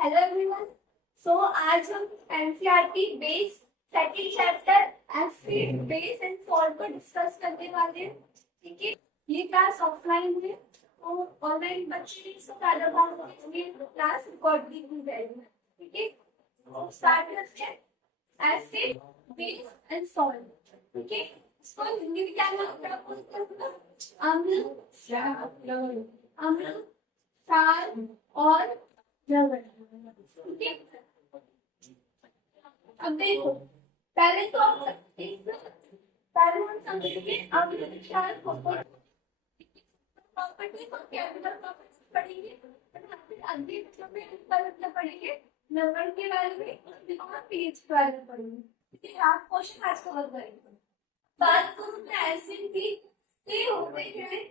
Hello everyone. सो आज हम NCERT base second chapter acid base and salt को discuss करने वाले हैं। ठीक है, ये क्लास ऑफलाइन है तो ऑनलाइन बच्चे भी इसको फायदा उठाने के लिए क्लास रिकॉर्ड भी की जाएगी। ठीक है, तो स्टार्ट करते हैं। Acid base and salt. ठीक है, इसको हिंदी में क्या बोलते हैं? अम्ल, अम्ल, क्षार और लवण। ठीक है, अब देखो, पहले तो पहले हम समझेंगे अम्ल क्षार प्रॉपर्टी को केमिकल प्रॉपर्टी पढ़ेंगे। फिर अगले वीडियो में मतलब पढ़ेंगे लवण के बारे में और पीएच के बारे में पढ़ेंगे। ठीक है, आप क्वेश्चन आज कवर करेंगे। बात करूं मैं एसिड की, ये होते हैं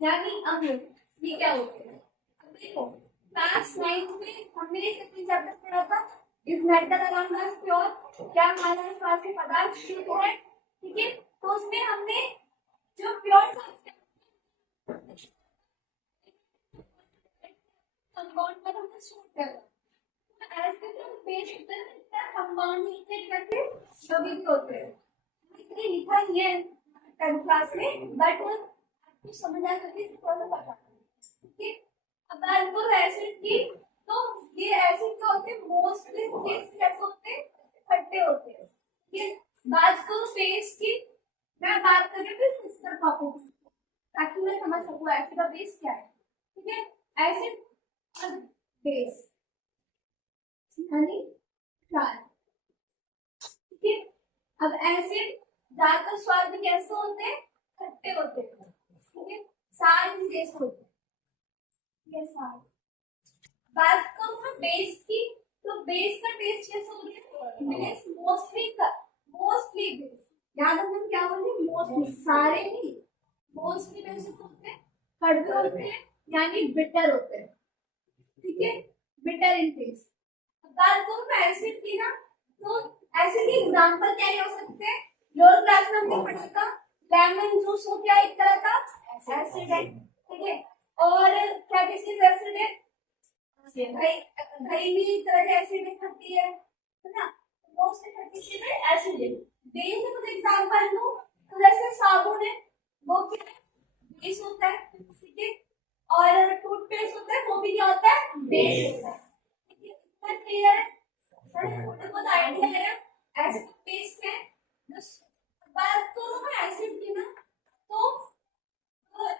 यानी अम्ल। ये क्या होते हैं? अब देखो, क्लास 9 में हमने सेकंड चैप्टर पढ़ा था is metal around us pure. क्या हमारे आसपास के पदार्थ शुद्ध है? ठीक है, तो उसमें हमने जो प्योर कंपाउंड पर हमने शूट करा। ऐसे तो पेज इतना कंपाउंड नीचे करके सभी होते हैं। इसलिए लिखा ही है 10th क्लास में, बट आपको समझ आ सके थोड़ा सा पता। ठीक है, अब बात करो एसिड की, तो ये एसिड क्या होते हैं? मोस्टली बेस कैसे होते हैं? खट्टे होते हैं। ठीक है, बात करो बेस की, मैं बात कर रही हूँ फिजिकल प्रॉपर्टी ताकि मैं समझ सकूं एसिड का बेस क्या है। ठीक है, एसिड और बेस यानी क्षार। ठीक है, अब एसिड ज्यादातर स्वाद में कैसे होते हैं? खट्टे होते हैं। ठीक है, सार बेस होते हैं। ये सार। बात करूं मैं बेस की, तो बेस का टेस्ट कैसे होता है? बेस मोस्टली बेस, याद रखना क्या बोल रही? मोस्टली, सारे नहीं, मोस्टली बेस होते हैं, कड़वे होते हैं यानी बिटर होते हैं। ठीक है, बिटर इन टेस्ट। बात करूं मैं एसिड की ना, तो एसिड के एग्जांपल क्या हो सकते हैं? लोअर क्लास में हमने पढ़ा था लेमन जूस हो गया एक तरह का एसिड है। ठीक है, और क्या चीज एसिड है? दही भी एक तरह का एसिड खट्टी है ना? मोस्ट खट्टी चीज है एसिड है। बेस का कुछ एग्जांपल दूं तो जैसे साबुन है, वो क्या है? बेस होता है। ठीक है, और टूथपेस्ट होता है, वो भी क्या होता है? बेस होता है। ठीक है, इतना क्लियर है? थोड़ा बहुत आइडिया है एसिड बेस में। बात करूं मैं एसिड की ना, तो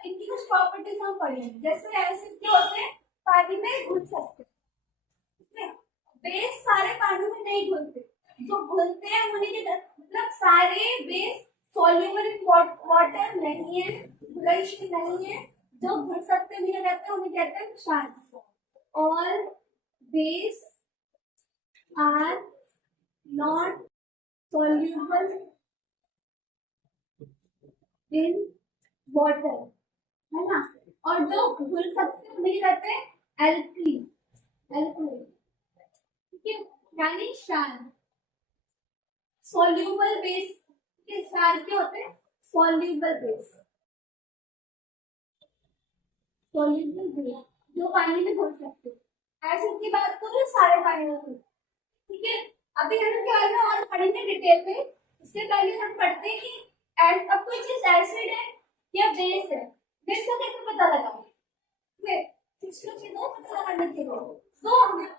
इनकी कुछ प्रॉपर्टीज हम पढ़ेंगे। जैसे एसिड के होते हैं पानी में घुल सकते हैं। ठीक है, बेस सारे पानी में नहीं घुलते, जो घुलते हैं उन्हीं के मतलब सारे बेस सॉल्युबल इन वाटर नहीं है, घुलनशील नहीं है। जो घुल सकते भी रहते हैं उन्हें कहते हैं क्षार। और base are not soluble in water, है ना? और जो घुल सकते नहीं रहते एल्कली, एल्कली। ठीक है, यानी क्षार। soluble बेस के क्षार क्या होते हैं? soluble बेस, soluble बेस जो पानी में घुल सकते। एसिड की बात करो सारे पानी में घुल। ठीक है, अभी हम क्या है और पढ़ेंगे डिटेल में। इससे पहले हम पढ़ते हैं कि अब कोई चीज एसिड है या बेस है, बेस का कैसे पता लगाओ? ठीक है, इसको चीजों पता लगाने के लिए तो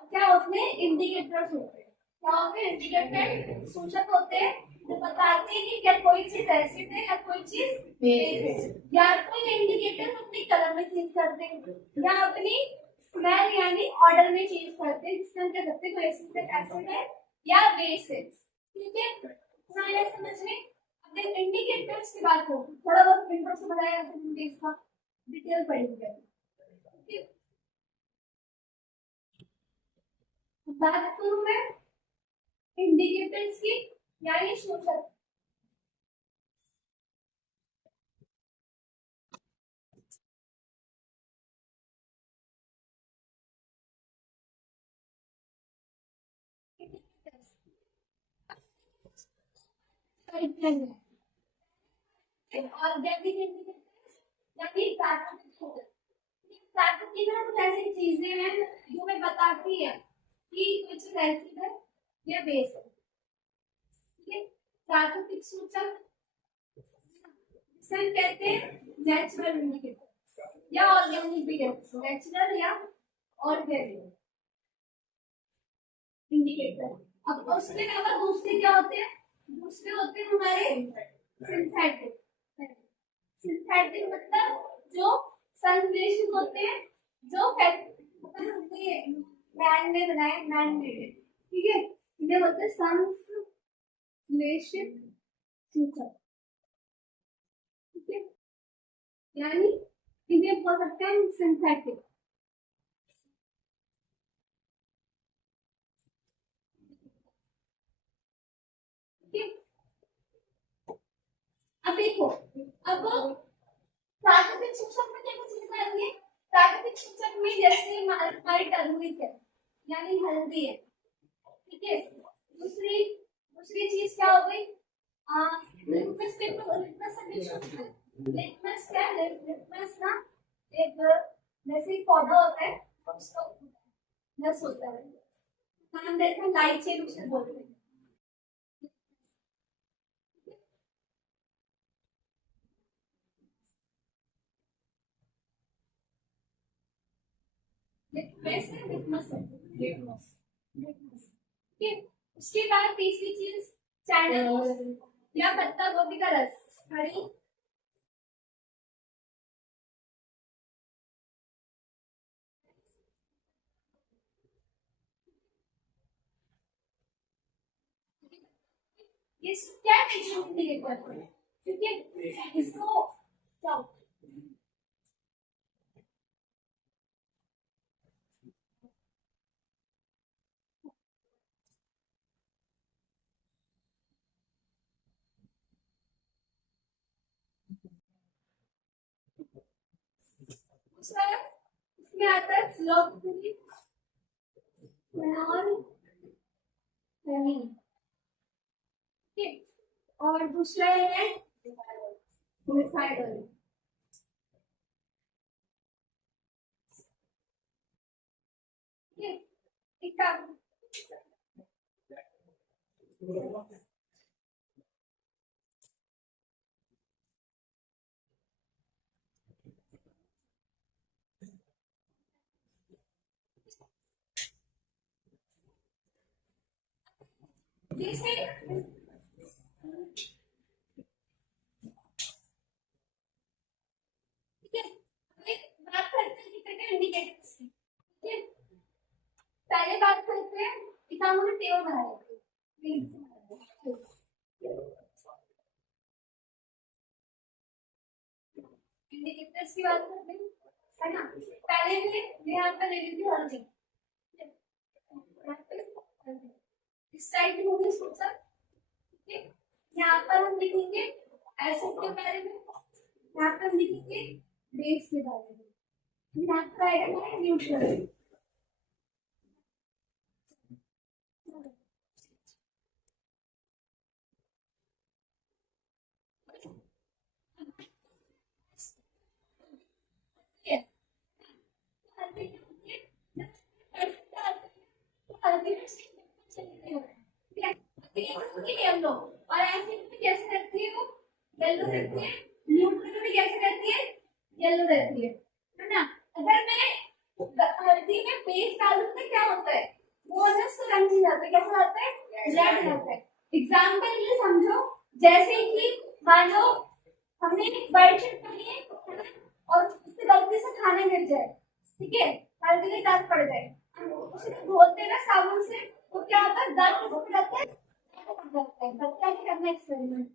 क्या होते हैं? इंडिकेटर्स होते हैं। क्या होते हैं? इंडिकेटर, सूचक होते हैं जो बताते हैं कि क्या कोई चीज एसिड है या कोई चीज बेस है। या तो ये इंडिकेटर अपनी कलर में चेंज करते हैं या अपनी स्मेल यानी ऑर्डर में चेंज करते हैं, जिससे हम क्या करते हैं कोई एसिड है या बेस है। ठीक है, समझ में। अब इंडिकेटर्स की बात हो, थोड़ा बहुत इंट्रो से बताया बेस का डिटेल पढ़ेंगे। बात करूं मैं इंडिकेटर्स की यानी सूचक। और जैविक इंडिकेटर्स यानी प्राकृतिक सूचक। प्राकृतिक में कुछ ऐसी चीजें हैं जो हमें बताती है कि कुछ एसिड है या बेस है, ठीक है। प्राकृतिक सूचक जिसे कहते हैं नेचुरल इंडिकेटर या ऑर्गेनिक इंडिकेटर, नेचुरल या ऑर्गेनिक इंडिकेटर। अब उसके अलावा दूसरे क्या होते हैं, दूसरे होते हैं हमारे सिंथेटिक। सिंथेटिक मतलब जो संश्लेषित होते हैं, जो मैन ने बनाए, मैन मेड, ठीक है, इन्हें बोलते हैं संश्लेषित सूचक, ठीक है, यानी इन्हें बोल सकते हैं सिंथेटिक। अब देखो, अब प्राकृतिक सूचक में क्या कुछ चीजें आती है, प्राकृतिक सूचक में जैसे हमारी टर्मरिक है यानी हल्दी है, ठीक है। दूसरी दूसरी चीज क्या हो गई, litmus paper, litmus solution. Litmus क्या है, लिटमस ना एक जैसे ही पौधा होता है उसका रस होता है, नाम देते हैं लाइट चेन उसे बोलते हैं। लिटमस है, लिटमस है, लिटमस, लिटमस, ठीक है। उसके बाद तीसरी चीज चैनल या पत्ता गोभी का रस, हरी ये क्या टेक्सचर इंडिकेट करते हैं, क्योंकि इसको क्या दूसरा इसमें आता है फ्लोरोफिल फिनॉल फेमिन, ठीक है। और दूसरा है ग्लिसराइड ऑयल, ठीक है। एक काम जैसे ठीक है, एक बात करते हैं कि इंडिकेटर्स की, ठीक है। पहले बात करते हैं इतना हमने टेबल बनाया है, इंडिकेटर्स की बात करते हैं, है ना। पहले भी यहाँ पर ले लीजिए हल्दी, इस साइड भी होगी सूचक, ठीक है। यहाँ पर हम लिखेंगे एसिड के बारे में, यहाँ पर हम लिखेंगे बेस के बारे में, यहाँ पर आएगा न्यूट्रल, हम लोग और एसिड में कैसे रहती है, वो येलो रहती है, न्यूट्रल में कैसे रहती है, येलो रहती है ना। अगर मैं हल्दी में पेस्ट डालूं तो क्या होता है, वो जस्ट रंग ही जाता है, कैसा होता है, रेड होता है। एग्जाम्पल ये समझो, जैसे कि मान लो हमने व्हाइट शर्ट पहनी है और उससे गलती से खाना गिर जाए, ठीक है, हल्दी के दाग पड़ जाए, उसे धोते हैं ना साबुन से, तो क्या होता है, दाग रुक जाता है, बच्चा ही करना एक्सपेरिमेंट,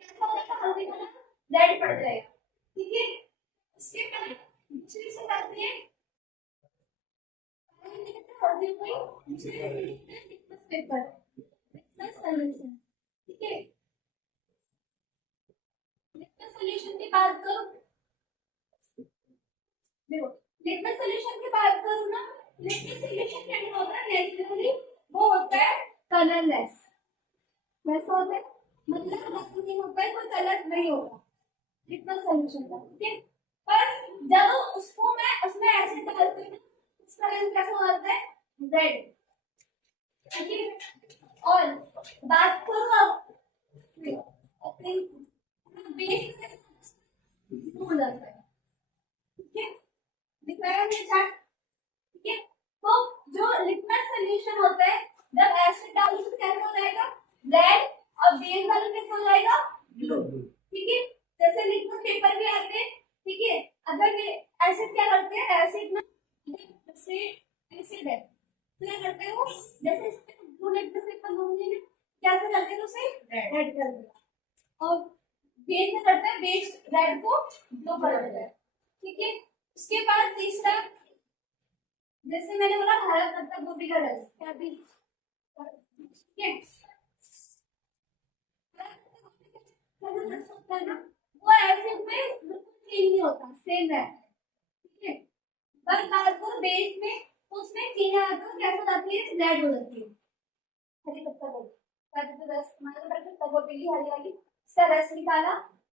कैसा होगा, हल्दी का रेड पड़ जाएगा, ठीक है। उसके बाद दूसरी चीज आती है, हल्दी को लिटमस पेपर, लिटमस सॉल्यूशन, ठीक है। लिटमस सॉल्यूशन की बात करो, देखो लिटमस सॉल्यूशन की बात करूँ ना, लिटमस सॉल्यूशन क्या होता है, नेचुरली वो होता है कलरलेस, वैसा होता है, मतलब नहीं होता है, कोई कलर नहीं होगा लिटमस सॉल्यूशन का, ठीक है। पर जब उसको मैं उसमें एसिड डालती हूँ, उसका रंग कैसा हो जाता है, रेड, ठीक है। और बात करो अब बेस हो जाता है, ठीक है, दिखाया हमने चार्ट, ठीक है। तो जो लिटमस सोल्यूशन होता है, जब एसिड डालो तो कैसा हो जाएगा, रेड, और बेस डालो कैसा हो जाएगा, ब्लू, ठीक है। जैसे लिटमस पेपर भी आते हैं, ठीक है। अगर ये एसिड क्या करते हैं, एसिड में जैसे एसिड है तो क्या करते हैं वो, जैसे इसमें ब्लू लिटमस पेपर होंगे ना, क्या से करते हैं उसे रेड कर दिया, और बेस से करते हैं, बेस रेड को ब्लू कर देता है, ठीक है। उसके बाद तीसरा, जैसे मैंने बोला हरा पत्ता गोभी का रस, क्या भी, ठीक है, रस होता है ना, वो एसिड में बिल्कुल चेंज नहीं होता, सेम रहता है, ठीक है। पर बात को बेस में, उसमें चेंज आता है, कैसे हो जाती है, रेड हो जाती है, हरी पत्ता गोभी का जो रस, हमारे पास पत्ता गोभी की हरी वाली, इसका रस निकाला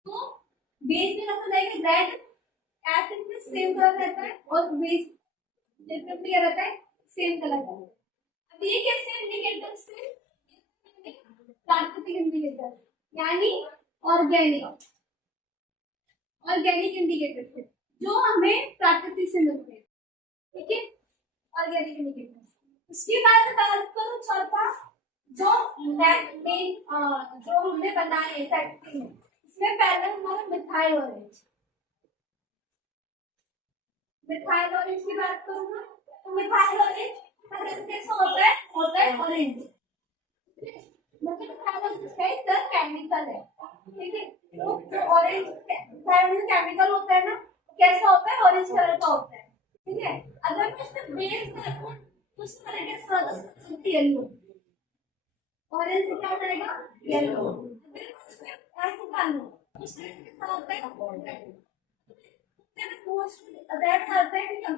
तो बेस में कैसा जाएगा, रेड, एसिड में सेम कलर रहता है, और बेस लिटमस में क्या रहता है, सेम कलर का। अब ये कैसे इंडिकेटर्स थे, प्राकृतिक इंडिकेटर, यानी ऑर्गेनिक, ऑर्गेनिक इंडिकेटर थे जो हमें प्राकृतिक से मिलते हैं, ठीक है, ऑर्गेनिक इंडिकेटर। उसके बाद बात करूं चौथा, जो मेन जो हमने बनाए हैं फैक्ट्री में, इसमें पहला हमारा मिथाइल ऑरेंज, मिथाइल ऑरेंज की बात करूँ ना, तो मिथाइल ऑरेंज का रंग कैसा होता है ऑरेंज, मतलब मिथाइल ऑरेंज का एक केमिकल है, ठीक है। तो जो ऑरेंज केमिकल होता है ना, कैसा होता है, ऑरेंज कलर का होता है, ठीक है। अगर मैं इसमें बेस डालूं तो उसका कलर कैसा होगा, येलो, ऑरेंज से क्या हो जाएगा, येलो। अगर मैं इसमें ऐसे डालूं तो उसमें कैसा होता है, रेड करते हैं, ठीक है।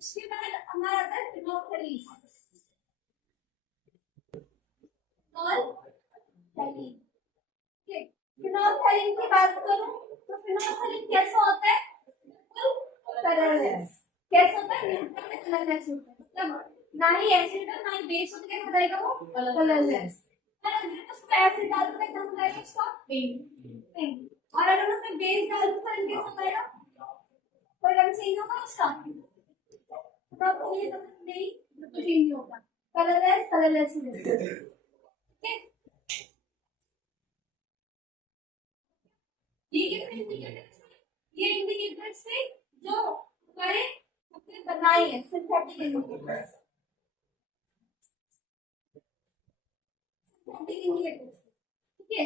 उसके बाद हमारा आता है फिनोल्फथालीन, फिनोल्फथालीन, ठीक है। फिनोल्फथालीन की बात करूं तो फिनोल्फथालीन कैसा होता है, बिल्कुल कलरलेस, कैसा होता है, न्यूट्रल में कलरलेस होता है, मतलब ना ही एसिड है ना ही बेस होता है, कैसा रहेगा वो, कलरलेस। अगर उसमें एसिड डाल तो कैसा हो जाएगा, उसका पिंक, और अगर उसमें बेस डाल तो कैसा हो जाएगा, कोई रंग चेंज होगा उसका, तो ये तो नहीं, बिल्कुल चेंज नहीं होगा, कलरलेस कलरलेस ही रहता है, ठीक है। ये इंडिकेटर्स थे जो हमारे अपने बनाए हैं, सिंथेटिक इंडिकेटर्स, सिंथेटिक इंडिकेटर्स, ठीक है।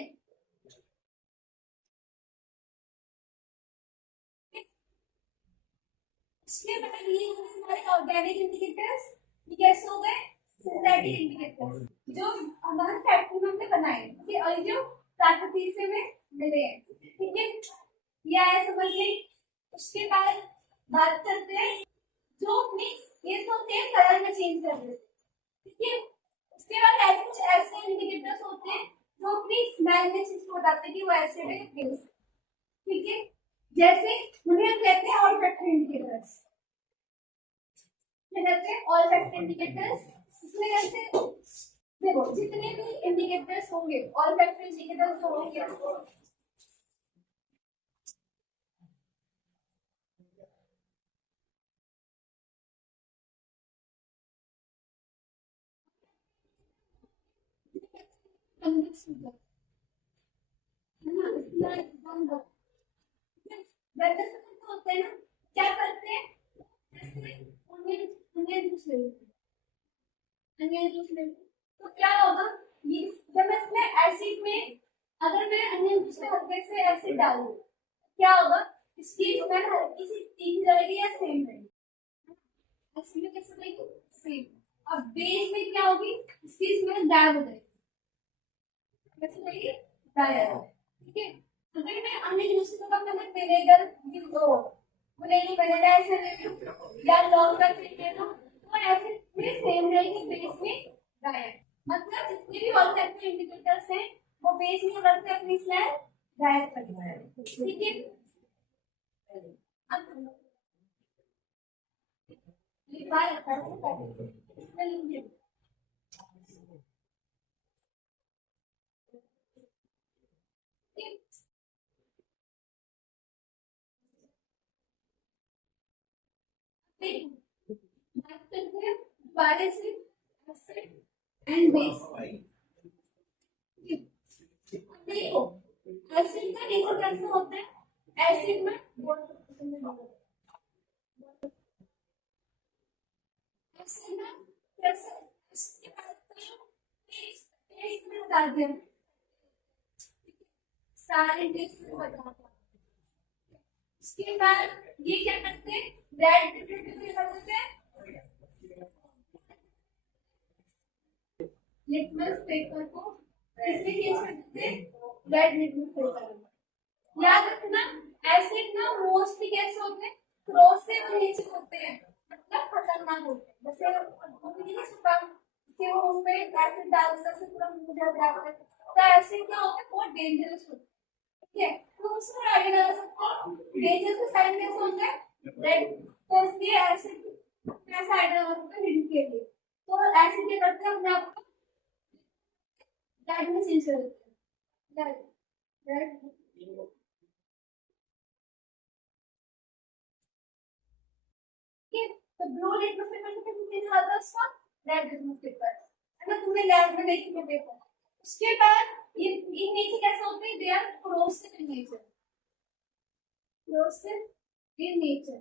इसके बाद ये हमारे ऑर्गेनिक इंडिकेटर्स, ये कैसे हो गए, सिंथेटिक इंडिकेटर्स, जो हमारे फैक्ट्री में हमने बनाए, ठीक है, और जो प्राकृतिक से में मिले हैं, ठीक है, ये आया समझ में। उसके बाद बात करते हैं जो मिक्स, ये तो होते हैं कलर में चेंज कर देते, ठीक है। उसके बाद ऐसे कुछ ऐसे इंडिकेटर्स होते हैं जो अपनी स्मेल में चेंज बताते हैं कि वो एसिड है बेस, ठीक है। जैसे उन्हें हम कहते हैं ऑल्फैक्टरी इंडिकेटर्स, क्या कहते हैं, ऑल्फैक्टरी इंडिकेटर्स। इसमें कैसे, देखो जितने भी इंडिकेटर्स होंगे, ऑल्फैक्टरी इंडिकेटर्स जो होंगे, होते हैं ना, क्या करते हैं, जैसे अनियन जूस ले लेते हैं, अनियन जूस ले लेते हैं, तो क्या होगा, ये जब मैं इसमें एसिड में, अगर मैं अनियन जूस में हल्के से एसिड डालूं, क्या होगा, इसकी स्मेल हल्की सी तीन रहेगी या सेम रहेगी, एसिड में कैसे रहेगी, सेम। अब बेस में क्या होगी, इसकी स्मेल गायब हो जाएगी, कैसे रहेगी, गायब, ठीक है। अगर मैं अनियन जूस को कम मैंने विनेगर वो ले लूं, मैंने ऐसे ले लूं या लौंग का तेल ले लूं, तो ऐसे में सेम रहेगी, बेस में गायब, मतलब जितने भी ऑल्फैक्टरी इंडिकेटर्स हैं वो बेस में करते अपनी स्मेल गायब कर देते हैं, ठीक है। अब लिखा है इसमें लिखेंगे। बात करते हैं दोबारा से एसिड एंड बेस। देखो एसिड का नेचर कैसा होता है, एसिड में एसिड में कैसे इसके बाद टेस्ट टेस्ट में बता दें, सारे टेस्ट में बता दें। इसके बाद ये क्या करते हैं, रेड क्या करते हैं, लिटमस पेपर को इसमें चेंज कर देते हैं रेड लिटमस पेपर। याद रखना एसिड ना मोस्टली कैसे होते हैं, क्रॉसिव नेचर होते हैं, मतलब खतरनाक होते हैं। जैसे नहीं सुना कि वो उसमें एसिड डालने से पूरा मुंह जल जाता है, तो एसिड क्या होता है, बहुत डेंजरस होता है। ठीक है, तो उसमें आइडिया लगा सकते हो डेंजरस का साइन कैसे होता है, रेड। तो इसलिए एसिड कैसा आइडिया लगा सकते हैं हिडन के लिए। तो एसिड क्या करते हैं, अपने आप को रेड में चेंज कर देते हैं, रेड तो ब्लू लिटमस पेपर से कितने चेंज आता है उसका, रेड लिटमस पेपर है ना, तुमने लैब में देखी है पेपर। उसके बाद इन नेचर कैसे होते हैं, they are corrosive in nature, corrosive in nature.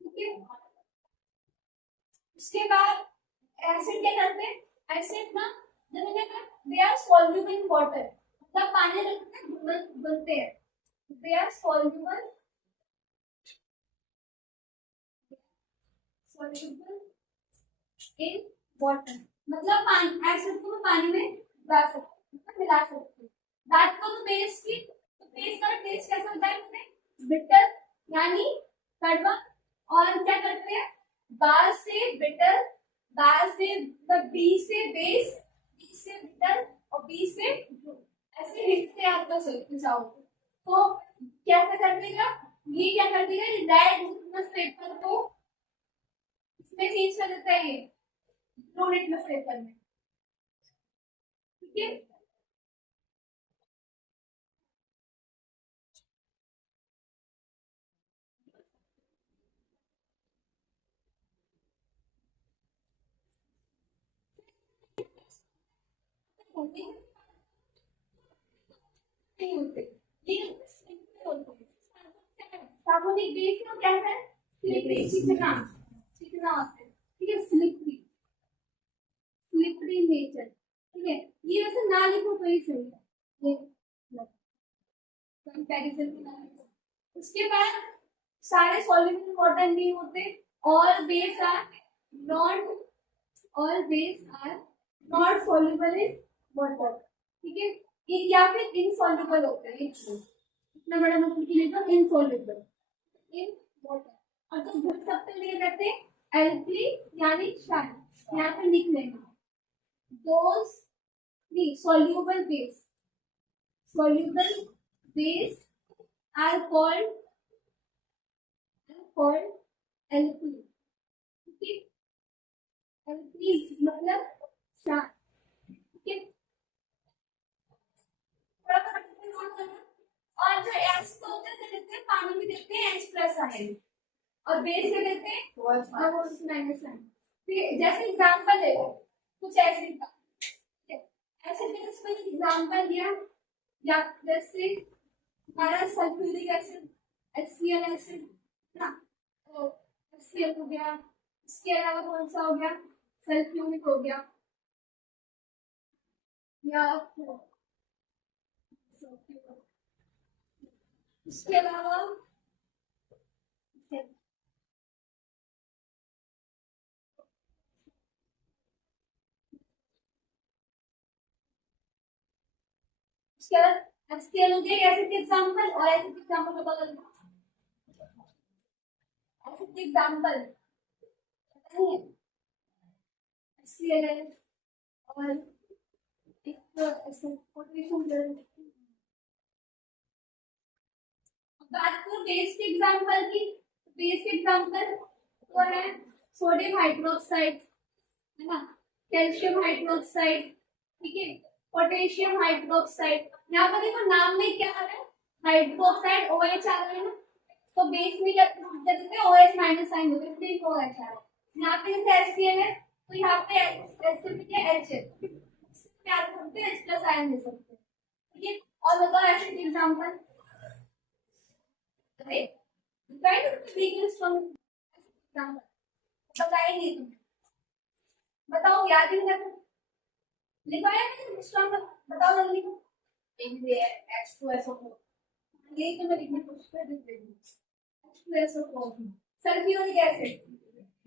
ठीक है, उसके बाद एसिड क्या करते हैं, एसिड ना जब मैंने कहा they are soluble in water, मतलब पानी रखते हैं घुलते हैं, they are soluble in water, मतलब पानी एसिड को पानी में मिला सकते, मतलब मिला सकते हैं। बात करो बेस की, तो बेस का टेस्ट कैसा होता है, बिटर यानी कड़वा, और क्या करते हैं बार से बिटर, बार से मतलब बी से बेस, बी से बिटर और बी से ब्लू, ऐसे हिट से आपका जाओ तो कैसा कर देगा, ये क्या कर देगा, रेड लिटमस पेपर को इसमें चेंज कर देता है, ये ब्लू लिटमस पेपर में। ठीक है, नहीं होते, ये होते हैं कार्बोनिक बेस में क्या है, स्लिपरी, चिकना चिकना होता है। ठीक है, स्लिपरी स्लिपरी नेचर। ठीक है, ये वैसे ना लिखो तो ही सही है, ये कंपैरिजन के ना लिखो। उसके बाद सारे सॉल्युबल वाटर नहीं होते, all base are not, all base are not soluble in water. ठीक है, ये या फिर इनसॉल्युबल होते हैं, इतना बड़ा मतलब कि लिखो इनसॉल्युबल इन वाटर। और जो घुल सकते हैं लिए जाते हैं एल्कली यानी क्षार, यहाँ पे लिख लेना those three soluble base are called alkali। ठीक है, alkali मतलब क्षार। ठीक है, थोड़ा सा नोट करना। और जो एसिड होते हैं देते हैं पानी में, देते हैं H+ आयन, और बेस क्या देते हैं -. ठीक है, जैसे एग्जांपल ले लो कुछ एसिड का, एसिड का इसमें एग्जांपल दिया, या जैसे हमारा सल्फ्यूरिक एसिड HCl एसिड ना, तो HCl हो गया, इसके अलावा कौन सा हो गया, सल्फ्यूरिक हो गया, या इसके अलावा HCl हो गया एसिड के एग्जांपल, और एसिड के एग्जांपल पता कर लो, एसिड के एग्जांपल HCl है, और बात करो बेस के एग्जांपल की, बेस के एग्जांपल तो है सोडियम हाइड्रोक्साइड, है ना, कैल्शियम हाइड्रोक्साइड, ठीक है, पोटेशियम हाइड्रोक्साइड। यहाँ पर देखो नाम में क्या आ रहा है, हाइड्रोक्साइड OH आ रहा है ना, तो बेस में क्या देते हैं, OH माइनस साइन होता है, इसलिए OH आ रहा है। यहाँ पे जैसे HCl है तो यहाँ पे एसिड के H है, क्या कर सकते हैं, H प्लस आयन दे सकते हैं, ठीक है। और बताओ एसिड एग्जांपल, बताएंगे तुम, बताओ, याद ही नहीं लिखा है मैंने स्ट्रॉन्ग, बताओ जल्दी। H2SO4, यही तो मैं लिखने की कोशिश कर रही हूँ, H2SO4 सल्फ्यूरिक एसिड,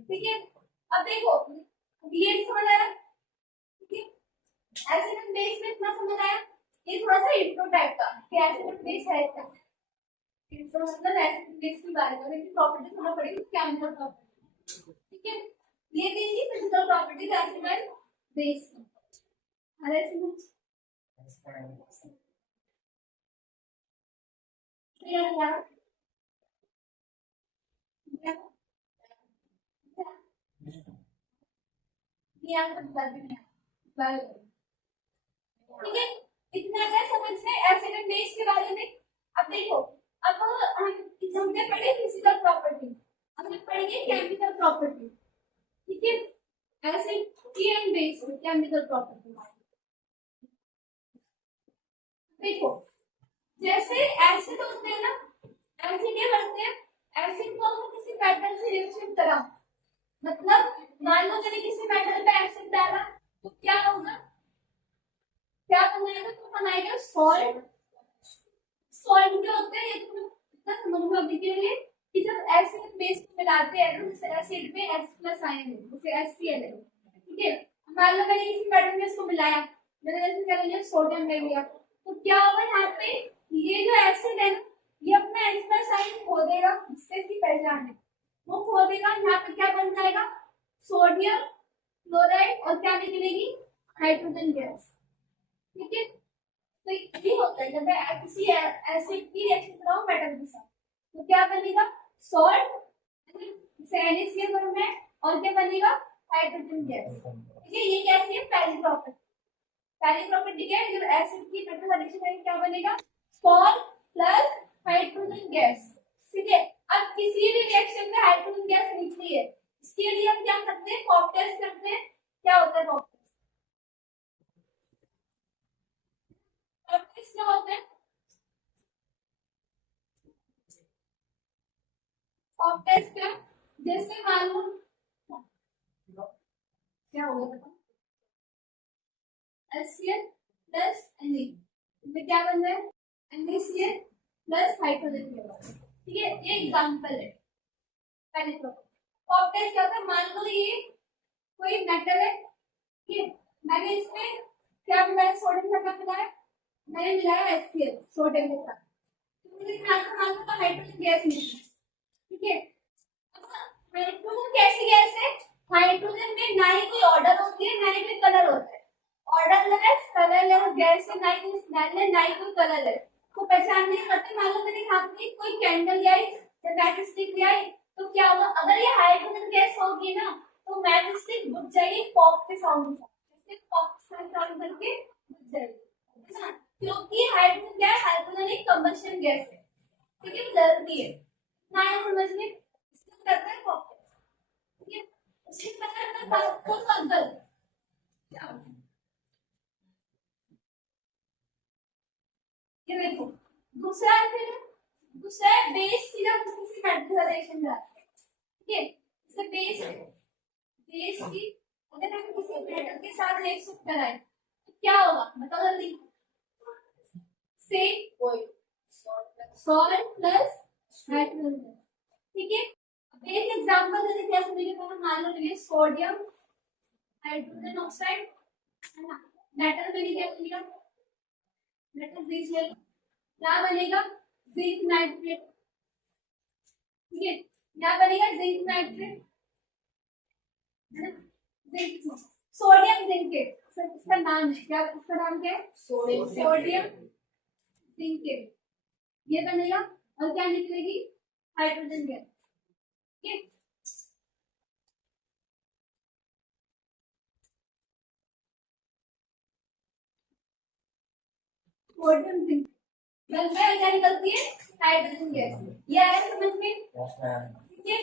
ठीक है। अब देखो ये समझ आया, ठीक है। एसिड एंड बेस में इतना समझ आया, ये थोड़ा सा इंट्रो टाइप का कि एसिड एंड बेस है क्या, इंट्रो मतलब एसिड एंड बेस के बारे में कि प्रॉपर्टी समझ पड़ेगी, केमिकल प्रॉपर्टी, ठीक है। ये थी physical properties acid and base. अरे समझ ठीक है, इतना है समझ में एसिड एंड बेस के बारे में। अब देखो, अब हमने पढ़े फिजिकल प्रॉपर्टी, अब हम पढ़ेंगे केमिकल प्रॉपर्टी, ठीक है। Acid and base chemical property, देखो जैसे एसिड होते हैं ना, एसिड ये बनते हैं, एसिड को हम किसी मेटल से रिएक्शन करा, मतलब मान लो मैंने किसी मेटल पे एसिड डाला तो क्या होगा, क्या बनाएगा, तो बनाएगा सॉल्ट। सॉल्ट क्या होते हैं, ये तो इतना समझ में अभी के लिए कि जब एसिड बेस को मिलाते हैं तो उस एसिड में H प्लस आयन है, उसे HCl है, ठीक है। मान लो मैंने किसी मेटल में इसको मिलाया, मैंने जैसे क्या लिया, सोडियम ले लिया, तो क्या होगा यहाँ पे, ये जो एसिड है ना, ये अपना H प्लस आयन खो देगा, जिससे इसकी पहचान है, वो खो देगा, यहाँ पे क्या बन जाएगा, सोडियम क्लोराइड, और क्या निकलेगी, हाइड्रोजन गैस, ठीक है। तो ये होता है जब मैं किसी एसिड की रिएक्शन कराऊं मेटल के साथ, तो क्या बनेगा, सॉल्ट, NaCl बनना है, और क्या बनेगा, हाइड्रोजन गैस, ठीक है। ये कैसी है, पहली प्रॉपर्टी। पहली प्रॉपर्टी क्या है, जब एसिड की मेटल का रिएक्शन करेंगे क्या बनेगा, सॉल्ट प्लस हाइड्रोजन गैस, ठीक है। अब किसी भी रिएक्शन में हाइड्रोजन गैस निकली है, इसके लिए हम क्या करते हैं, पॉप टेस्ट करते हैं। क्या होता है पॉप टेस्ट, क्या होता है, पॉप टेस्ट क्या, जैसे मान लो क्या होगा, बताओ, HCl प्लस Na, इसमें क्या बन रहा है, NaCl प्लस हाइड्रोजन गैस, ठीक है। ये एग्जांपल है पहले पॉप टेस्ट क्या होता है, मान लो ये कोई मेटल है, ठीक है, मैंने इसमें क्या मिलाया, सोडियम का क्या मिलाया, मैंने मिलाया HCl सोडियम के साथ, तो मुझे यहाँ से मान लो तो हाइड्रोजन गैस मिली, ठीक है। हाइड्रोजन कैसी गैस है, हाइड्रोजन में ना ही कोई ऑर्डर होती है, ना ही कोई कलर होता है, ऑर्डरलेस कलरलेस गैस है, ना ही कोई स्मेल है, ना ही कोई कलर है, को पहचान नहीं करते। मान लो मेरे हाथ में कोई कैंडल आई या मैच स्टिक आई, तो क्या होगा, अगर ये हाइड्रोजन गैस होगी ना, तो मैच स्टिक बुझ जाएगी पॉप के साउंड से, पॉप साउंड करके बुझ जाएगी, है ना, क्योंकि हाइड्रोजन क्या है, हाइड्रोजन एक कंबशन गैस है, ठीक है, जल्दी है ना, ये समझने करते हैं पॉप, ठीक है। उसके बाद कौन सा अंदर ये देखो, दूसरा फिर दूसरा है बेस, सीधा किसी मेटल का रिएक्शन कराते हैं, ठीक है। जैसे बेस, बेस की अगर हम किसी मेटल के साथ रिएक्शन कराएं तो क्या होगा, बताओ जल्दी, से सॉल्ट प्लस हाइड्रोजन, ठीक है। बेस एग्जांपल जैसे क्या समझिए, मान लो लिए सोडियम हाइड्रोजन ऑक्साइड, है ना, मेटल में क्या लिया, मेटल जिंक ले लो, क्या बनेगा, जिंक नाइट्रेट, ठीक है, क्या बनेगा, जिंक नाइट्रेट, है ना, जिंक, सोडियम जिंकेट, इसका नाम है क्या, इसका नाम क्या है, सोडियम जिंकेट, ये बनेगा, और क्या निकलेगी, हाइड्रोजन गैस, ठीक है। सोडियम जिंक में क्या निकलती है, हाइड्रोजन गैस। ये आया समझ में? ठीक है,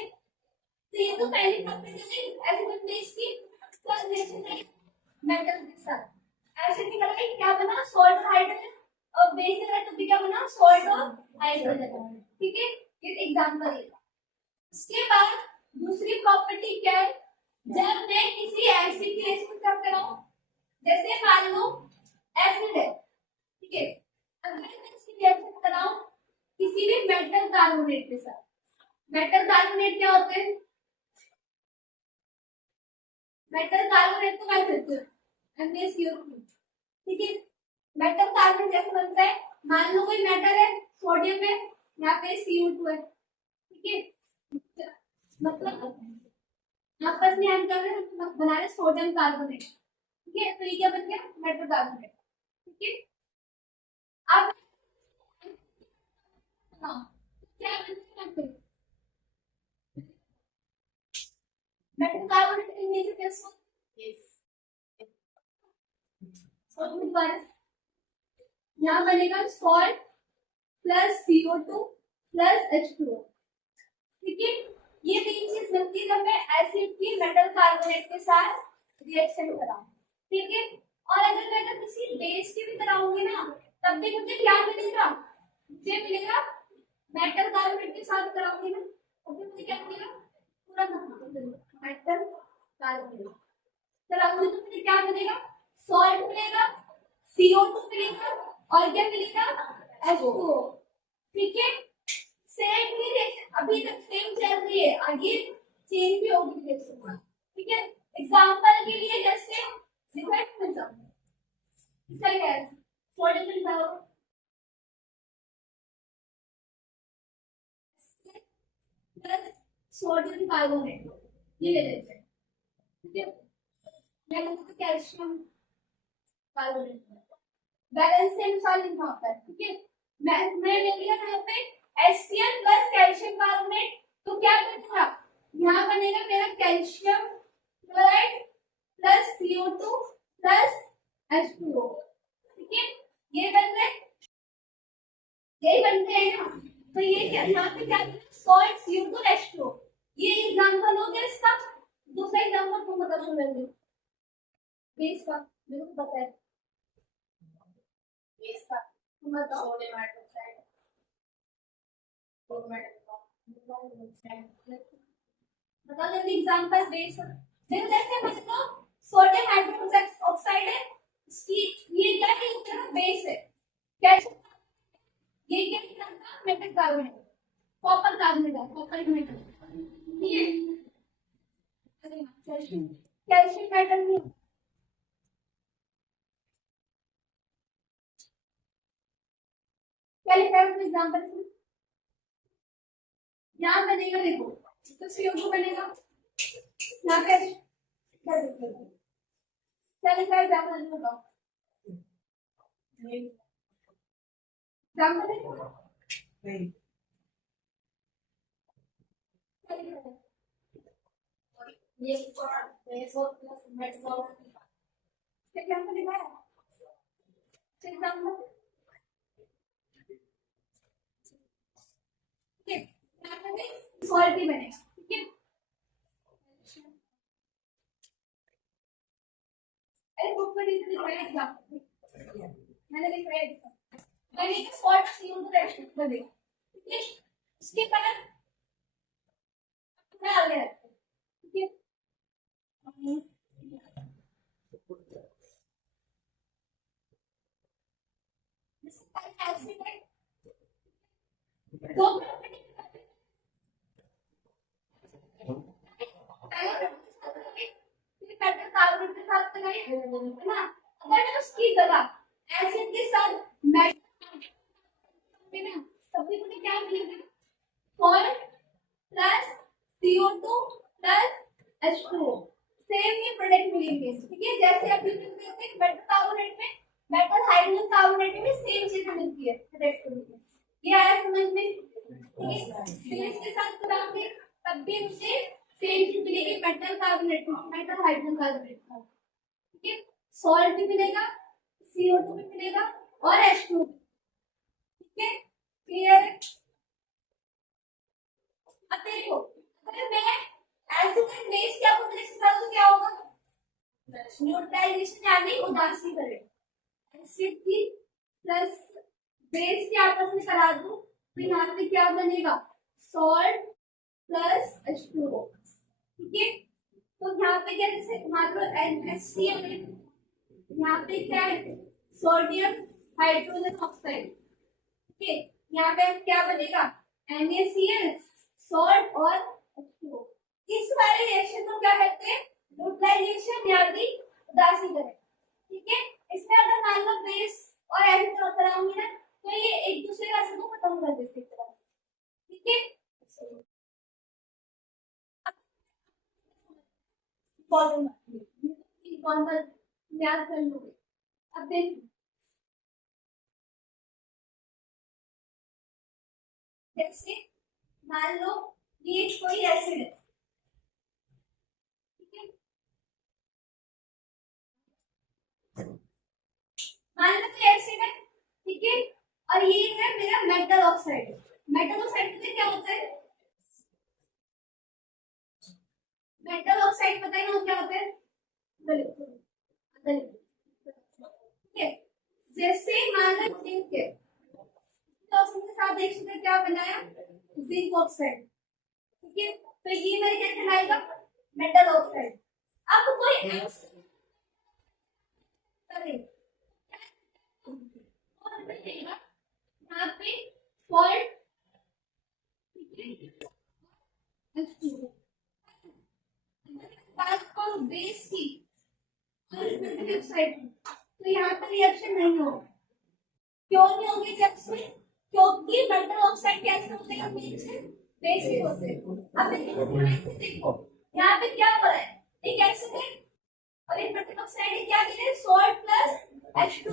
तो ये तो पहली प्रॉपर्टी थी एसिड बेस की, प्लस रिएक्शन है मेटल के साथ। एसिड निकला क्या बना, सॉल्ट हाइड्रोजन, और बेस निकला तो क्या बना, सॉल्ट और हाइड्रोजन। ठीक है, ये एग्जांपल है। इसके बाद दूसरी प्रॉपर्टी क्या है, जब मैं किसी एसिड की रिएक्शन करता हूं, जैसे मान लो एसिड है, ठीक है, अगर मैं इसकी रिएक्शन कराऊं किसी भी मेटल कार्बोनेट के साथ, मेटल कार्बोनेट क्या होते हैं, मेटल कार्बोनेट को क्या कहते हैं, NaCO2। ठीक है, मेटल कार्बोनेट जैसे बनता है, मान लो कोई मेटल है, सोडियम है, यहाँ पे CO2 है, ठीक है, मतलब आपस में हम कर रहे हैं, बना रहे सोडियम कार्बोनेट। ठीक है, तो ये क्या बन गया, मेटल कार्बोनेट। ठीक है, अब क्या बनता है मेटल कार्बोनेट इन नेचर कैसे, सोडियम कार्बोनेट यहाँ बनेगा salt plus CO2 plus H2O। ठीक है, ये तीन चीज बनती है जब मैं एसिड की मेटल कार्बोनेट के साथ रिएक्शन कराऊं। ठीक है, और अगर मैं किसी बेस की भी कराऊंगी ना, तब भी मुझे क्या मिलेगा, मुझे मिलेगा मेटल कार्बोनेट के साथ कराऊंगी ना, तब भी मुझे क्या मिलेगा, पूरा मेटल कार्बोनेट कराऊंगी तो मुझे क्या मिलेगा, सॉल्ट मिलेगा, CO2 मिलेगा, और क्या मिलेगा, H2O। ठीक है, सेम ही रिएक्शन अभी तक सेम चल रही है, आगे चेंज भी होगी रिएक्शन। ठीक है, एग्जांपल के लिए जैसे डिफरेंट इसका क्या है, sodium carbonate plus sodium carbonate, ये ले लेते हैं। ठीक है, मैं कहते कैल्शियम कार्बोनेट बैलेंस के अनुसार लिखना होता है। ठीक है, मैं ले लिया यहाँ पे HCl प्लस कैल्शियम कार्बोनेट, तो क्या बनेगा, यहाँ बनेगा मेरा calcium chloride plus CO2 plus H2O। ठीक है, ये बन गए, यही बनते हैं ना, तो ये क्या यहाँ पे क्या, सॉल्ट CO2 H2O। ये एग्जांपल हो गया इसका। दूसरा एग्जांपल तुम बता दो मेरे को, बेस का, मेरे को पता है बेस का, तुम बताओ। सोडियम हाइड्रोक्साइड, बता जल्दी एग्जांपल बेस। देखो जैसे मान लो सोडियम हाइड्रोक्साइड है, इसकी ये क्या है, बेस है, कैसे, ये क्या है, मेटल कार्बोनेट, कॉपर कार्बोनेट है, कॉपर मेटल। ये कैल्शियम मेटल नहीं, क्या लिखा है उसमें एग्जांपल, यहाँ बनेगा, देखो तो CO2 बनेगा, यहाँ पे क्या लिखा है एग्जांपल बताओ, एग्जांपल नहीं, ये प्लस मेटल एग्जांपल लिखा है, एग्जांपल सॉल्ट ही बनेगा। ठीक है, अरे बुक में लिखा है एग्जांपल, मैंने लिखा है एग्जांपल, मैंने सॉल्ट CO2 रिएक्शन बनेगा। ठीक है, इसके बाद क्या आ गया, ठीक है, दो मेटल कार्बोनेट के साथ लगाई है ना, अगर उसकी जगह एसिड के साथ मेटल ना, तब भी मुझे क्या मिलेगा, salt plus CO2 plus H2O, same ही प्रोडक्ट मिलेंगे। ठीक है, जैसे अभी मेटल कार्बोनेट में, मेटल हाइड्रोजन कार्बोनेट में सेम चीजें मिलती है प्रोडक्ट, ये आया समझ में। ठीक है, फिर इसके साथ बनाओगे तब भी मुझे सेम चीज मिलेगी, metal carbonate, metal hydrogen carbonate. ठीक है, सॉल्ट भी मिलेगा, CO2 भी मिलेगा, और H2। ठीक है, क्लियर है। अब देखो, अगर मैं एसिड एंड बेस क्या कॉम्बिनेशन करूं तो क्या होगा, न्यूट्रलाइजेशन यानी उदासीकरण। एसिड की प्लस बेस के आपस में करा दूं तो यहाँ पे क्या बनेगा, सॉल्ट प्लस H2O। ठीक है, तो यहाँ पे क्या, जैसे मान लो NaCl है, यहाँ पे क्या है, सोडियम हाइड्रोजन ऑक्साइड। ठीक है, यहाँ पे क्या बनेगा, NaCl सॉल्ट और H2O। इस वाले रिएक्शन को क्या कहते हैं, न्यूट्रलाइजेशन यानी उदासीकरण। ठीक है, इसमें अगर मान लो बेस और एसिड कराऊंगी ना तो ये एक दूसरे का असर को खत्म कर देते हैं। ठीक है, कौन पर याद कर लोगे। अब देखो, जैसे मान लो ये कोई एसिड है, ठीक है, मान लो कोई एसिड है, ठीक है, और ये है मेरा मेटल ऑक्साइड। मेटल ऑक्साइड में क्या होता है, मेटल ऑक्साइड पता है ना क्या होता है, ठीक है, जैसे मान लो जिंक है तो उसके साथ एक साथ क्या बनाया, जिंक ऑक्साइड। ठीक है, तो ये मेरे क्या कहलाएगा, मेटल ऑक्साइड। अब कोई एक्स करे और बनेगा यहाँ पे सॉल्ट, बात करो बेस की और साइड, तो यहाँ पे रिएक्शन नहीं होगा। क्यों नहीं होगी रिएक्शन, क्योंकि मेटल ऑक्साइड कैसे होते हैं, नीचे बेसिक होते हैं। अब देखो यहाँ पे क्या हो रहा है, एक एसिड है और एक मेटल ऑक्साइड क्या दे रहे हैं, सॉल्ट प्लस H2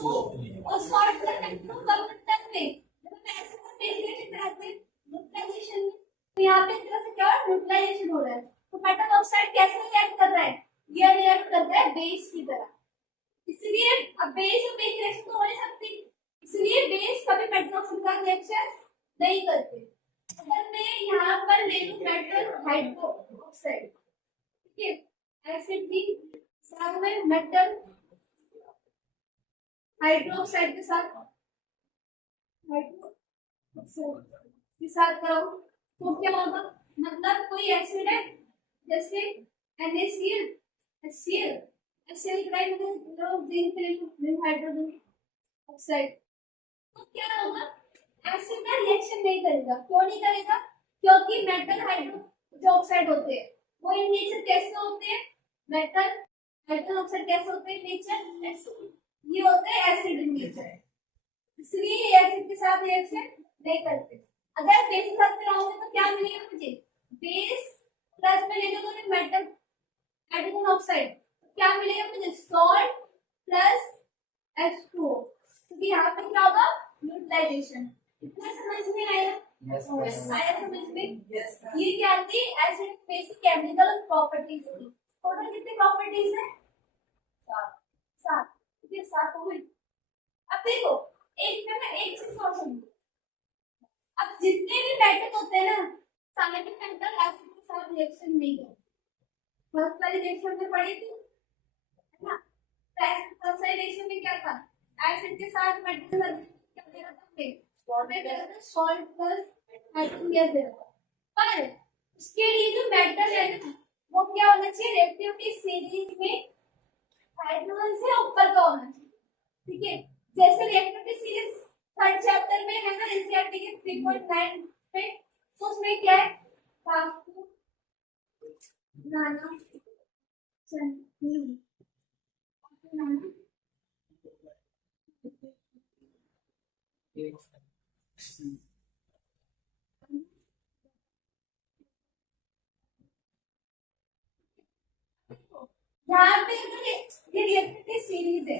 और सॉल्ट प्लस H2 कंडक्टर में जब हम एसिड और बेस रिएक्शन कराते हैं न्यूट्रलाइजेशन में, तो यहाँ पे एक तरह से क्या हो रहा है, न्यूट्रलाइजेशन हो रहा है। तो मेटल ऑक्साइड कैसे रिएक्ट कर रहा है, ये रिएक्ट कर रहा है बेस की तरह। इसलिए अब बेस और बेस रिएक्शन तो हो नहीं सकती, इसलिए बेस कभी मेटल ऑक्साइड का रिएक्शन नहीं करते। अगर मैं यहाँ पर ले लूं मेटल हाइड्रोक्साइड, ठीक है, एसिड भी साथ में मेटल हाइड्रोक्साइड के साथ के साथ करो तो क्या होगा, मतलब कोई एसिड है जैसे NaCl HCl HCl hydrogen oxide, तो क्या होगा, एसिड में रिएक्शन नहीं करेगा। क्यों नहीं करेगा, क्योंकि मेटल हाइड्रो जो ऑक्साइड होते हैं वो इन नेचर कैसे होते हैं, मेटल हाइड्रोजन ऑक्साइड कैसे होते हैं नेचर, ये होते हैं एसिड इन नेचर, इसलिए एसिड के साथ रिएक्शन नहीं करते। अगर बेस के साथ कराओगे तो क्या मिलेगा मुझे, बेस प्लस में ले लो तो मेटल हाइड्रोजन ऑक्साइड, क्या मिलेगा मुझे, सॉल्ट प्लस H2O। क्योंकि यहाँ पे क्या होगा, न्यूट्रलाइजेशन। इतना समझ में आया, आया समझ में। ये क्या थी, एसिड बेसिक केमिकल प्रॉपर्टीज थी। टोटल कितनी प्रॉपर्टीज है, सात। ये सात हो गई। अब देखो एक में मैं एक चीज और समझू, अब जितने भी मेटल होते हैं ना सारे मेटल एसिड के साथ रिएक्शन नहीं करते। फर्स्ट वाली रिएक्शन में पढ़ी थी है ना, फर्स्ट वाली रिएक्शन में क्या था, एसिड के साथ मेटल क्या दे रहा था, में दे रहा था सॉल्ट प्लस हाइड्रोजन गैस दे रहा था। पर उसके लिए जो मेटल है ना वो क्या होना चाहिए, रिएक्टिविटी सीरीज में हाइड्रोजन से ऊपर का होना चाहिए। ठीक है, जैसे रिएक्टिविटी सीरीज थर्ड चैप्टर में है ना एनसीईआरटी के 3.9 पे, तो उसमें क्या है, धातु नाना यहाँ पे ये रिएक्टिविटी सीरीज है,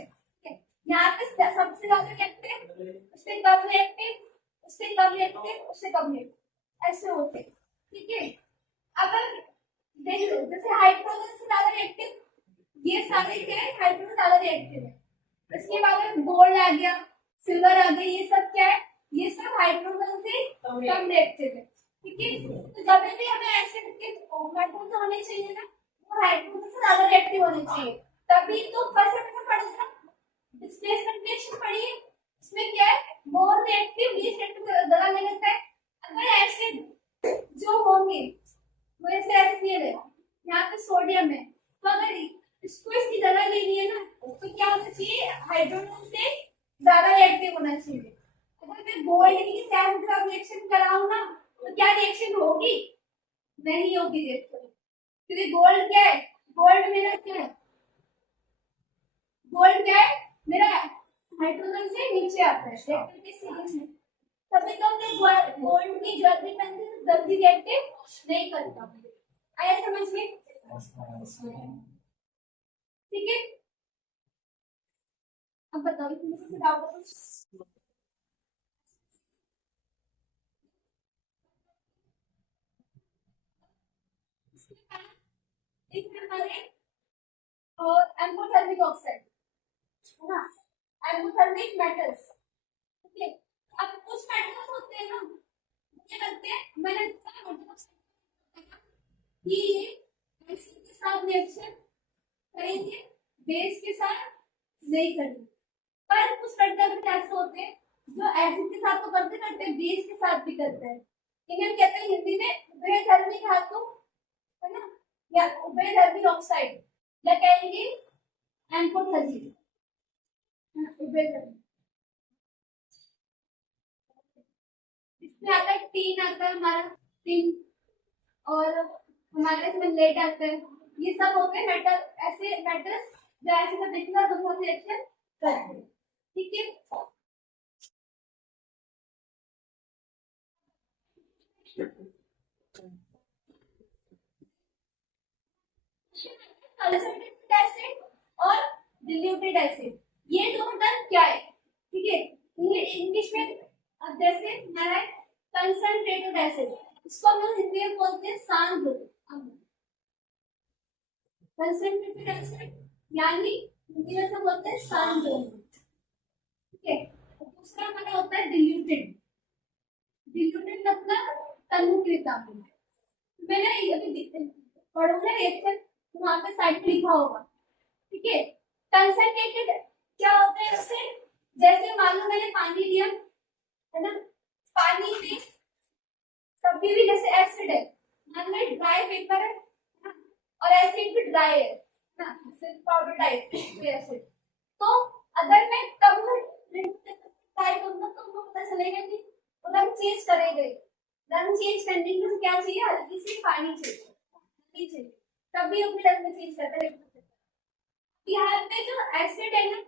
यहाँ पे सबसे ज्यादा रिएक्टिव, उससे कम रिएक्टिव, उससे कम रिएक्टिव, उससे कम रिएक्टिव, ऐसे होते। ठीक है, अब देखो जैसे हाइड्रोजन से ज्यादा रिएक्टिव ये सारे क्या है, हाइड्रोजन ज्यादा रिएक्टिव है। इसके बाद में गोल्ड आ गया, सिल्वर आ गई, ये सब क्या है, ये सब हाइड्रोजन से कम रिएक्टिव है। ठीक है, तो जब भी हमें एसिड के हाइड्रोजन होने चाहिए ना, वो हाइड्रोजन से ज्यादा रिएक्टिव होने चाहिए, तभी तो फर्स्ट चैप्टर पढ़ा था डिस्प्लेसमेंट रिएक्शन पढ़िए, इसमें क्या है मोर रिएक्टिव लीस्ट रिएक्टिव ज्यादा ले लेता है। अगर एसिड जो होंगे वो ऐसे HCl है, यहाँ पे सोडियम है, तो अगर इसको इसकी जगह लेनी है ना तो क्या होना चाहिए, हाइड्रोजन से ज्यादा रिएक्टिव होना चाहिए। अगर मैं गोल्ड की सेम ड्रग रिएक्शन कराऊं ना तो क्या रिएक्शन होगी, नहीं होगी रिएक्शन, क्योंकि गोल्ड क्या है, गोल्ड मेरा क्या है, गोल्ड क्या है मेरा हाइड्रोजन से नीचे आता है रिएक्टिविटी सीरीज में, तभी तो मैं गोल्ड की ज्वेलरी पहनने से जल्दी रिएक्टिव नहीं करता। आया समझ में? ठीक है, अब बताओ इसमें कुछ डाउट है? इसमें हमारे और एम्फोथर्मिक ऑक्साइड है ना, एम्फोथर्मिक मेटल्स। ठीक है, अब कुछ मेटल्स होते हैं ना, मुझे लगते हैं मैंने ये एसिड के साथ रिएक्शन करेंगे, बेस के साथ नहीं करेंगे, पर कुछ मेटल्स ऐसे होते हैं जो एसिड के साथ तो करते करते बेस के साथ भी करते हैं, इन्हें कहते हैं हिंदी में उभयधर्मी धातु, है ना, या उभयधर्मी ऑक्साइड, या कहेंगे एम्फोथर्मी, उभयधर्मी। इसमें आता है टीन, आता है हमारा टीन, और हमारे इसमें लेड आता है, ये सब हो गए मेटल, ऐसे मेटल्स जो ऐसे सब देखना दोनों रिएक्शन करते हैं। ठीक है, कंसंट्रेटेड एसिड और डिल्यूटेड एसिड, ये दोनों टर्म क्या है? ठीक है, इंग्लिश में अब जैसे हमारा कंसंट्रेटेड एसिड, इसको हम लोग हिंदी में बोलते हैं सांद्र अम्ल, कंसंट्रेटेड एसिड यानी हिंदी में सब बोलते हैं सांद्र अम्ल। ठीक है, दूसरा हमारा होता है डिल्यूटेड, डिल्यूटेड मतलब तन्मुकृत अम्ल। मैंने अभी पढ़ोगे रिएक्शन वहां पे साइड पे लिखा होगा। ठीक है, कंसंट्रेटेड क्या होता है उससे, जैसे मान लो मैंने पानी लिया है ना, पानी में कभी भी जैसे एसिड है, मान लो ड्राई पेपर है ना, और एसिड भी ड्राई है ना, सिर्फ पाउडर टाइप एसिड, तो अगर मैं कम ट्राई करूंगा तो हमको पता चलेगा कि रंग चेंज करेगा, रंग चेंज करने के लिए क्या चाहिए, हल्की सी पानी चाहिए, तभी अपने रंग में चेंज करता है। यहाँ पे जो एसिड है ना,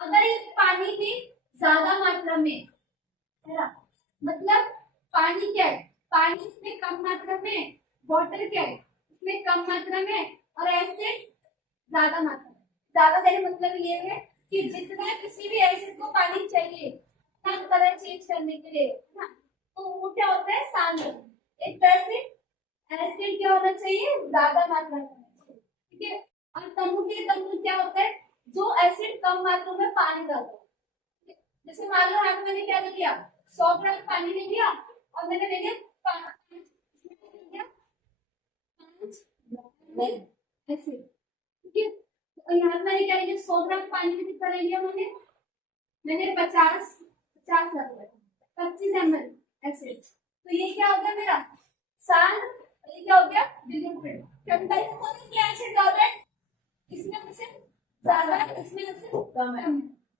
अगर ये पानी में ज्यादा मात्रा में है ना, मतलब पानी क्या है, पानी इसमें कम मात्रा में, वाटर क्या है इसमें कम मात्रा में, और एसिड ज्यादा मात्रा में। ज्यादा देने मतलब ये है कि जितना किसी भी एसिड को पानी चाहिए ना कलर चेंज करने के लिए ना, तो वो क्या होता है सांद्र। एक तरह से एसिड क्या होना चाहिए, ज्यादा मात्रा में होना चाहिए। ठीक है, और तंबू क्या होता है, जो एसिड कम मात्रा में पानी डालता है। जैसे मान लो यहाँ पे मैंने क्या ले लिया, 100 ग्राम पानी ले लिया, और मैंने ले लिया 5 एसिड। ठीक है, और यहाँ पे मैंने क्या लिया, 100 ग्राम पानी में कितना ले लिया मैंने 50 25 ml एसिड, तो ये क्या हो गया मेरा सांद्र, ये क्या हो गया डिल्यूटेड। कंपैरिजन कौन सी एसिड ज्यादा है, इसमें से ज्यादा है, इसमें से कम है,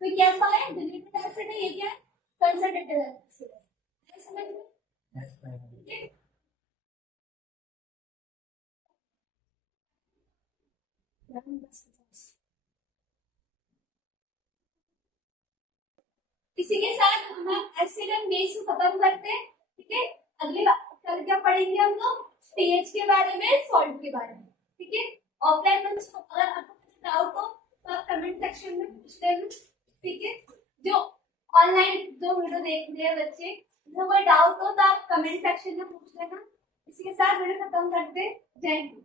तो कैसा है डिल्यूटेड एसिड है, ये क्या है कंसंट्रेटेड एसिड है। समझ में? ठीक है, इसी के साथ हम एसिड एंड बेस को खत्म करते हैं। ठीक है, अगली बार कल क्या पढ़ेंगे हम लोग, पीएच के बारे में, सॉल्ट के बारे में। ठीक है, ऑफलाइन में अगर आपको कुछ डाउट हो तो आप कमेंट सेक्शन में पूछ लेना। ठीक है, जो ऑनलाइन जो वीडियो देख रहे हैं बच्चे, जो कोई डाउट हो तो आप कमेंट सेक्शन में पूछ लेना। इसी के साथ वीडियो खत्म करते हैं। जय हिंद।